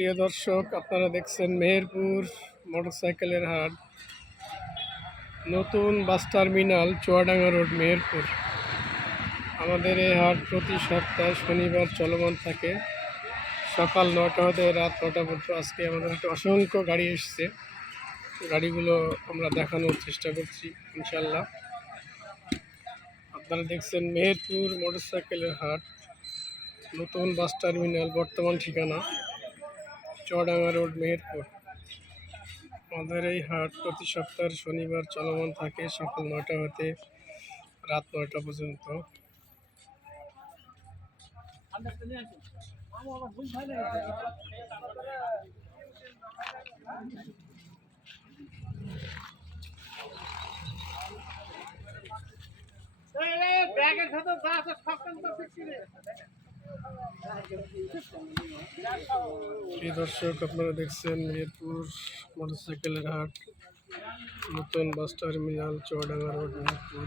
প্রিয় দর্শক, আপনারা দেখছেন মেহেরপুর মোটরসাইকেলের হাট। নতুন bus terminal, Chuadanga road, Meherpur. আমাদের এই হাট প্রতি সপ্তাহে শনিবার চলমান থাকে। সকাল নটা হতে রাত নটা পর্যন্ত আজকে আমাদের হাটে অসংখ্য গাড়ি এসছে। গাড়িগুলো আমরা দেখানোর চেষ্টা করছি ইনশাল্লাহ আপনারা দেখছেন মেহেরপুর মোটরসাইকেলের হাট। নতুন বাস টার্মিনাল, বর্তমান ঠিকানা। চুয়াডাঙ্গা রোড, মেহেরপুর। আমাদের এই হাট প্রতি সপ্তাহের শনিবার চলমান থাকে সকাল নটা হতে রাত নয়টা পর্যন্ত। এই দর্শক আপনারা দেখছেন মেহেরপুর মোটরসাইকেলের হাট নতুন bus terminal Chuadanga road Meherpur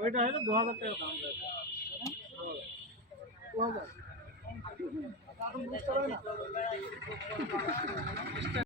ওইটা হলো দু হাজার টাকা দাম। দু হাজার।